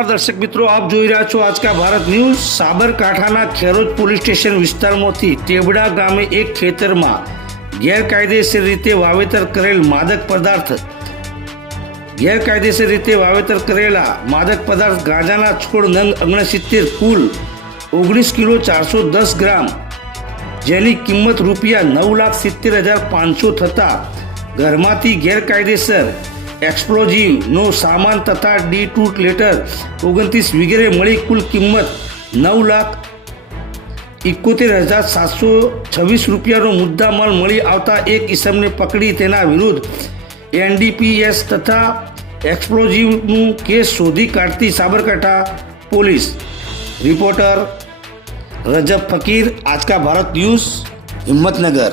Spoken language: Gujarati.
નમસ્કાર દર્શક મિત્રો, આપ જોઈ રહ્યા છો આજકા ભારત ન્યૂઝ। સાબરકાંઠાના ખેરોજ પોલીસ સ્ટેશન વિસ્તારમાંથી ટેબડા ગામે એક ખેતરમાં ગેરકાયદેસર રીતે વાવેતર કરેલ વાવેતર કરેલા માદક પદાર્થ ગાંજાના છોડ નંગ 69 કુલ 19 કિલો 410 ગ્રામ, જેની કિંમત રૂપિયા 9,70,500 થતા ઘરમાંથી ગેરકાયદેસર એક્સપ્લોઝિવનો સામાન તથા D2 લેટર 29 વગેરે મળી કુલ કિંમત 9,71,726 રૂપિયાનો મુદ્દામાલ મળી આવતા એક ઇસમને પકડી તેના વિરુદ્ધ NDPS તથા એક્સપ્લોઝિવનું કેસ શોધી કાઢતી સાબરકાંઠા પોલીસ। રિપોર્ટર રજબ ફકીર, આજકા ભારત ન્યૂઝ, હિંમતનગર।